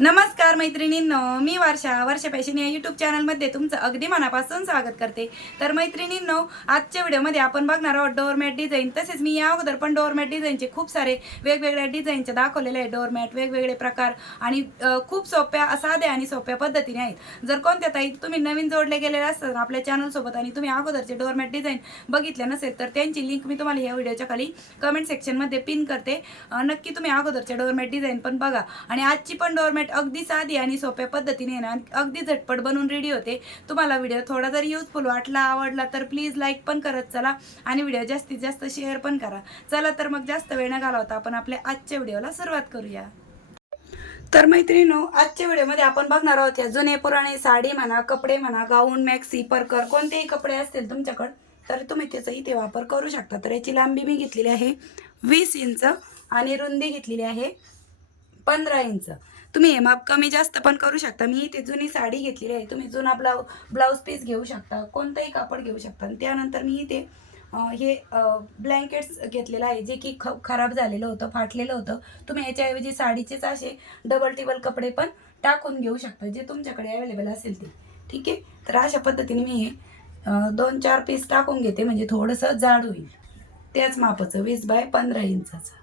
नमस्कार मैत्रिणींनो मी वर्षा. वर्षा फॅशन या यूट्यूब चॅनलमध्ये तुमचं अगदी मनापासून स्वागत करते. तर मैत्रिणींनो आजच्या व्हिडिओमध्ये आपण बघणार आहोत डोअरमॅट डिझाईन तसेच मी या अगोदर पण डोअरमॅट डिझाईनचे खूप सारे वेगवेगळ्या डिझाईनचे दाखवलेले आहे. डोअरमॅट वेगवेगळे प्रकार आणि खूप सोप्या साध्या आणि सोप्या पद्धतीने आहेत. जर कोणत्या ताई तुम्ही नवीन जोडले गेलेले असतात आपल्या चॅनलसोबत आणि तुम्ही अगोदरचे डोअरमॅट डिझाईन बघितले नसेल तर त्यांची लिंक मी तुम्हाला या व्हिडिओच्या खाली कमेंट सेक्शनमध्ये पिन करते. नक्की तुम्ही अगोदरचे डोअरमॅट डिझाईन पण बघा. आणि आजची पण डोअरमॅट अगदी साधी आणि सोप्या पद्धतीने ना अगदी झटपट बनून रेडी होते. तुम्हाला व्हिडिओ थोडा जर युजफुल वाटला आवडला तर प्लीज लाईक पण करत चला आणि व्हिडिओ जास्तीत जास्त शेअर पण करा. चला तर मग जास्त वेळ न घालवता आपण आपल्या आजच्या व्हिडिओला सुरुवात करूया. तर मैत्रिणीनो आजच्या व्हिडिओमध्ये आपण बघणार आहोत या जुने पुराणे साडी म्हणा कपडे म्हणा गाऊन मॅक्सी परकर कोणतेही कपडे असतील तुमच्याकडं तर तुम्ही त्याचा इथे वापर करू शकता. तर याची लांबी मी घेतलेली आहे वीस इंच आणि रुंदी घेतलेली आहे पंधरा इंच. तुम्ही हे माप कमी जास्त पण करू शकता. मी इथे जुनी साडी घेतलेली आहे. तुम्ही जुना ब्लाउ ब्लाऊज पीस घेऊ शकता. कोणतंही कापड घेऊ शकता. त्यानंतर मी इथे हे ब्लँकेट्स घेतलेलं आहे. जे की ख खराब झालेलं होतं फाटलेलं होतं. तुम्ही याच्याऐवजी साडीचेच असे डबल टेबल कपडे पण टाकून घेऊ शकता. जे तुमच्याकडे अवेलेबल असेल ते. ठीक आहे? तर अशा पद्धतीने मी हे दोन चार पीस टाकून घेते. म्हणजे थोडंसं जाड होईल. त्याच मापाचं वीस बाय पंधरा इंचाचं.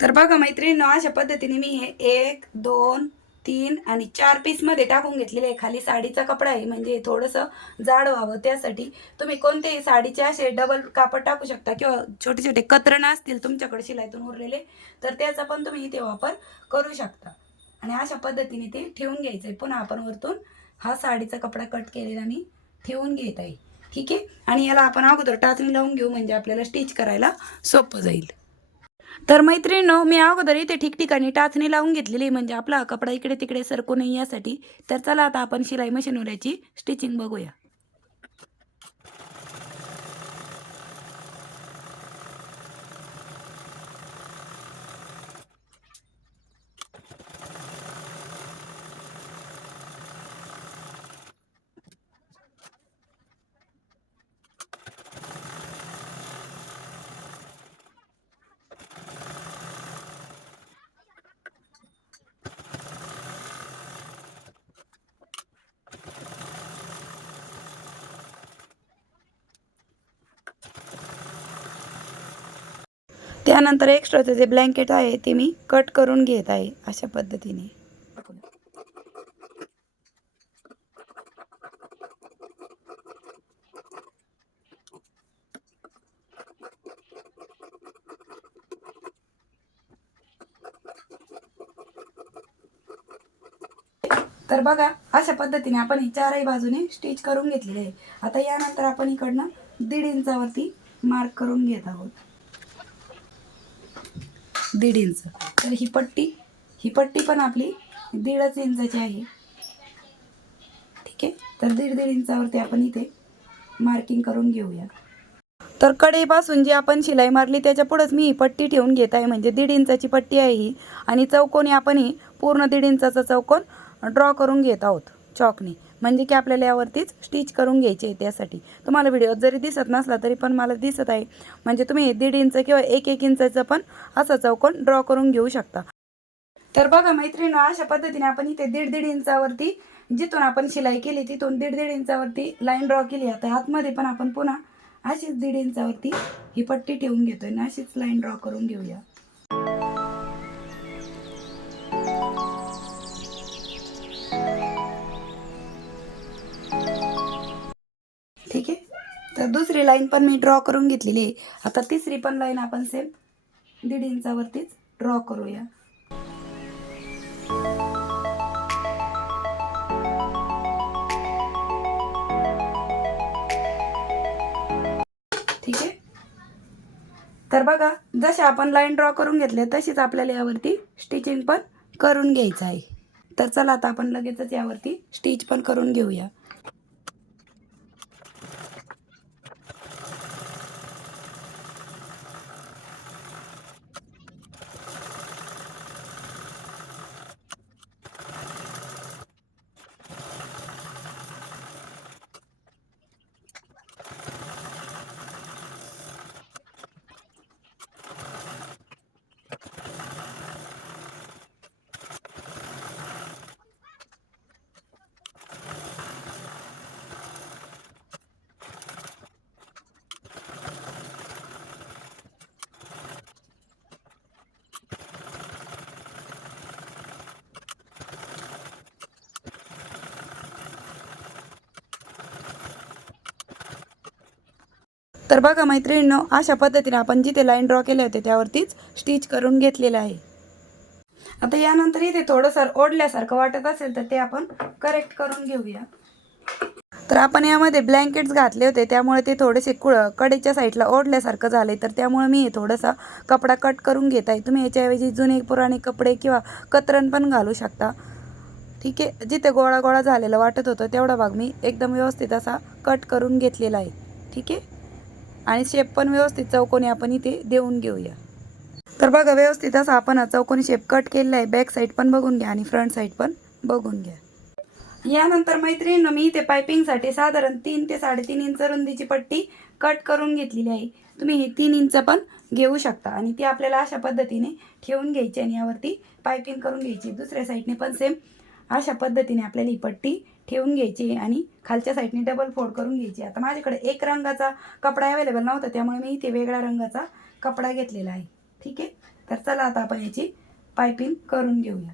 तर बघा मैत्रिणींनो अशा पद्धतीने मी हे एक दोन तीन आणि चार पीसमध्ये टाकून घेतलेले आहे. खाली साडीचा कपडा आहे म्हणजे थोडंसं जाड व्हावं. त्यासाठी तुम्ही कोणतेही साडीचे असे डबल कापड टाकू शकता किंवा छोटे छोटे कतरणं असतील तुमच्याकडे शिलाईतून उरलेले तर त्याचा पण तुम्ही इथे वापर करू शकता. आणि अशा पद्धतीने ते ठेवून घ्यायचं आहे पुन्हा आपण वरतून हा साडीचा कपडा कट केलेला मी ठेवून घेत आहे. ठीक आहे? आणि याला आपण अगोदर टाचणी लावून घेऊ म्हणजे आपल्याला स्टिच करायला सोपं जाईल. तर मैत्रिणीनो मी अगोदर इथे ठिकठिकाणी टाचणी लावून घेतलेली म्हणजे आपला कपडा इकडे तिकडे सरकू नये यासाठी. तर चला आता आपण शिलाई मशीनवर याची स्टिचिंग बघूया. त्यानंतर एक्स्ट्राचं जे ब्लँकेट आहे ते मी कट करून घेत आहे अशा पद्धतीने. तर बघा अशा पद्धतीने आपण ही चारही बाजूने स्टिच करून घेतलेली आहे. आता यानंतर आपण इकडनं दीड इंचावरती मार्क करून घेत आहोत. दीड इंच. तर ही पट्टी ही पट्टी पण आपली दीडच इंचाची आहे. ठीक आहे? तर दीड दीड इंचावरती आपण इथे मार्किंग करून घेऊया. तर कडेपासून जी आपण शिलाई मारली त्याच्या पुढंच मी ही पट्टी ठेवून घेत आहे. म्हणजे दीड इंचाची पट्टी आहे ही. आणि चौकोनी आपण ही पूर्ण दीड इंचाचा चौकोन ड्रॉ करून घेत आहोत चॉकनी म्हणजे की आपल्याला यावरतीच स्टिच करून घ्यायचे आहे त्यासाठी. तुम्हाला व्हिडिओत जरी दिसत नसला तरी पण मला दिसत आहे. म्हणजे तुम्ही दीड इंच किंवा एक एक इंचाचं पण असं चौकोन ड्रॉ करून घेऊ शकता. तर बघा मैत्रिणी अशा पद्धतीने आपण इथे दीड दीड इंचावरती जिथून आपण शिलाई केली तिथून दीड दीड इंचावरती लाईन ड्रॉ केली. आता आतमध्ये पण आपण पुन्हा अशीच दीड इंचावरती ही पट्टी ठेवून घेतोय ना अशीच लाईन ड्रॉ करून घेऊया. तर दुसरी लाईन पण मी ड्रॉ करून घेतलेली आहे. आता तिसरी पण लाईन आपण सेम दीड इंचावरतीच ड्रॉ करूया. ठीक आहे? तर बघा जसे आपण लाईन ड्रॉ करून घेतले तशीच आपल्याला यावरती स्टिचिंग पण करून घ्यायचं आहे. तर चला आता आपण लगेचच यावरती स्टिच पण करून घेऊया. तर बघा मैत्रिणींनो अशा पद्धतीने आपण जिथे लाईन ड्रॉ केले होते त्यावरतीच स्टिच करून घेतलेलं आहे. आता यानंतर इथे थोडंसं ओढल्यासारखं वाटत असेल तर ते आपण करेक्ट करून घेऊया. तर आपण यामध्ये ब्लँकेट्स घातले होते त्यामुळे ते थोडेसे कुळ कडेच्या साईडला ओढल्यासारखं झाले तर त्यामुळे मी थोडासा कपडा कट करून घेत आहे. तुम्ही याच्याऐवजी जुने पुराणे कपडे किंवा कतरण पण घालू शकता. ठीक आहे? जिथे गोळा गोळा झालेलं वाटत होतं तेवढा भाग मी एकदम व्यवस्थित असा कट करून घेतलेला आहे. ठीक आहे? आणि शेप पण व्यवस्थित चौकोनी आपण इथे देऊन घेऊया. तर बघा व्यवस्थित असा आपण चौकोनी शेप कट केलेला आहे. बॅक साईड पण बघून घ्या आणि फ्रंट साईड पण बघून घ्या. यानंतर मैत्रिणीनं मी इथे पायपिंगसाठी साधारण तीन ते साडेतीन इंच रुंदीची पट्टी कट करून घेतलेली आहे. तुम्ही ही तीन इंच पण घेऊ शकता आणि ती आपल्याला अशा पद्धतीने ठेवून घ्यायची आणि यावरती पायपिंग करून घ्यायची. दुसऱ्या साईडने पण सेम अशा पद्धतीने आपल्याला ही पट्टी ठेवून घ्यायची आणि खालच्या साईडने डबल फोड करून घ्यायची आता माझ्याकडे एक रंगाचा कपडा अवेलेबल नव्हता त्यामुळे मी इथे वेगळ्या रंगाचा कपडा घेतलेला आहे. ठीक आहे? तर चला आता आपण याची पायपिंग करून घेऊया.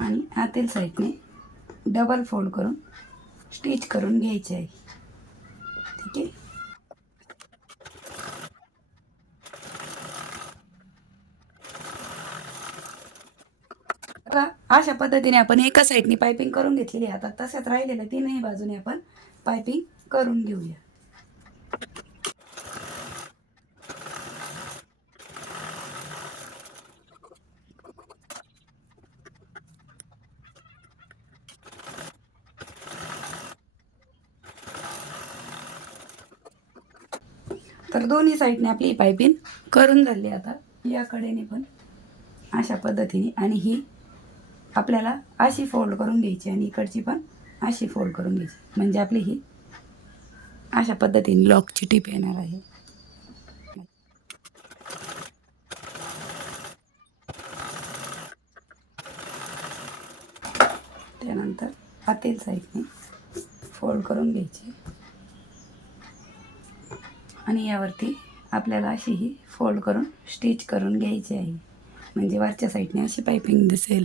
आणि आतील साईडने डबल फोल्ड करून स्टिच करून घ्यायचे आहे. ठीक आहे? अशा पद्धतीने आपण एका साईडने पायपिंग करून घेतलेली आहे. आता तसंच राहिलेलं तीनही बाजूने आपण पायपिंग करून घेऊया. तर दोन्ही साईडने आपली पायपिंग करून झाली आता. या कडेने पण अशा पद्धतीने आणि ही आपल्याला अशी फोल्ड करून घ्यायची आणि इकडची पण अशी फोल्ड करून घ्यायची. म्हणजे आपली ही अशा पद्धतीने लॉकची टीप येणार आहे. त्यानंतर आतील साईडने फोल्ड करून घ्यायची. आणि यावरती आपल्याला अशी ही फोल्ड करून स्टिच करून घ्यायची आहे. म्हणजे वरच्या साईडने अशी पायपिंग दिसेल.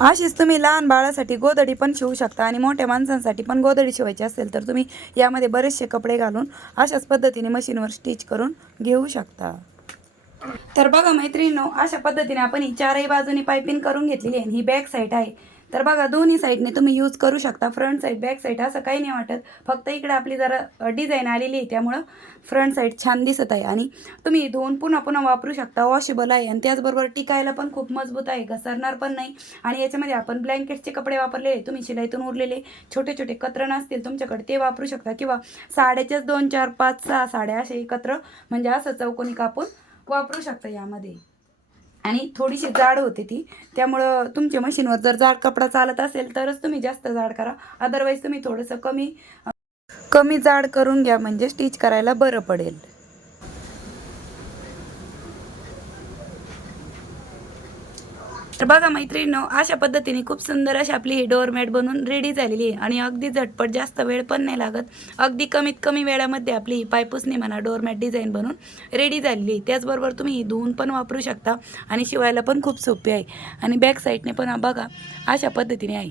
अशीच तुम्ही लहान बाळासाठी गोदडी पण शिवू शकता आणि मोठ्या माणसांसाठी पण गोदडी शिवायची असेल तर तुम्ही यामध्ये बरेचसे कपडे घालून अशाच पद्धतीने मशीनवर स्टिच करून घेऊ शकता. तर बघा मैत्रिणी अशा पद्धतीने आपण ही चारही बाजूनी पायपिंग करून घेतलेली आहे ही बॅक साईड आहे. तर बघा दोन्ही साईडने तुम्ही यूज करू शकता. फ्रंट साईड बॅक साईड असं काही नाही वाटत. फक्त इकडे आपली जरा डिझाईन आलेली आहे. त्यामुळं फ्रंट साईड छान दिसत आहे. आणि तुम्ही धुवून पुन्हा पुन्हा वापरू शकता. वॉशेबल आहे. आणि त्याचबरोबर टिकायला पण खूप मजबूत आहे. घसरणार पण नाही. आणि याच्यामध्ये आपण ब्लँकेटचे कपडे वापरलेले. तुम्ही शिलाईतून उरलेले छोटे छोटे कत्र असतील तुमच्याकडे ते वापरू शकता. किंवा साड्याच्याच दोन चार पाच सहा साड्या असे एकत्र म्हणजे असं चौकोनी कापून वापरू शकता यामध्ये. आणि थोडीशी जाड होते ती. त्यामुळं तुमच्या मशीनवर जर जाड कपडा चालत असेल तरच तुम्ही जास्त जाड करा. अदरवाईज तुम्ही थोडंसं कमी कमी जाड करून घ्या म्हणजे स्टिच करायला बरं पडेल. तर बघा मैत्रिणींनो अशा पद्धतीने खूप सुंदर अशी आपली ही डोअरमॅट बनवून रेडी झालेली आहे. आणि अगदी झटपट जास्त वेळ पण नाही लागत. अगदी कमीत कमी वेळामध्ये आपली ही पायपुसणी म्हणा डोअरमॅट डिझाईन बनवून रेडी झालेली आहे. त्याचबरोबर तुम्ही ही धुवून पण वापरू शकता आणि शिवायला पण खूप सोपी आहे. आणि बॅक साईडने पण बघा अशा पद्धतीने आहे.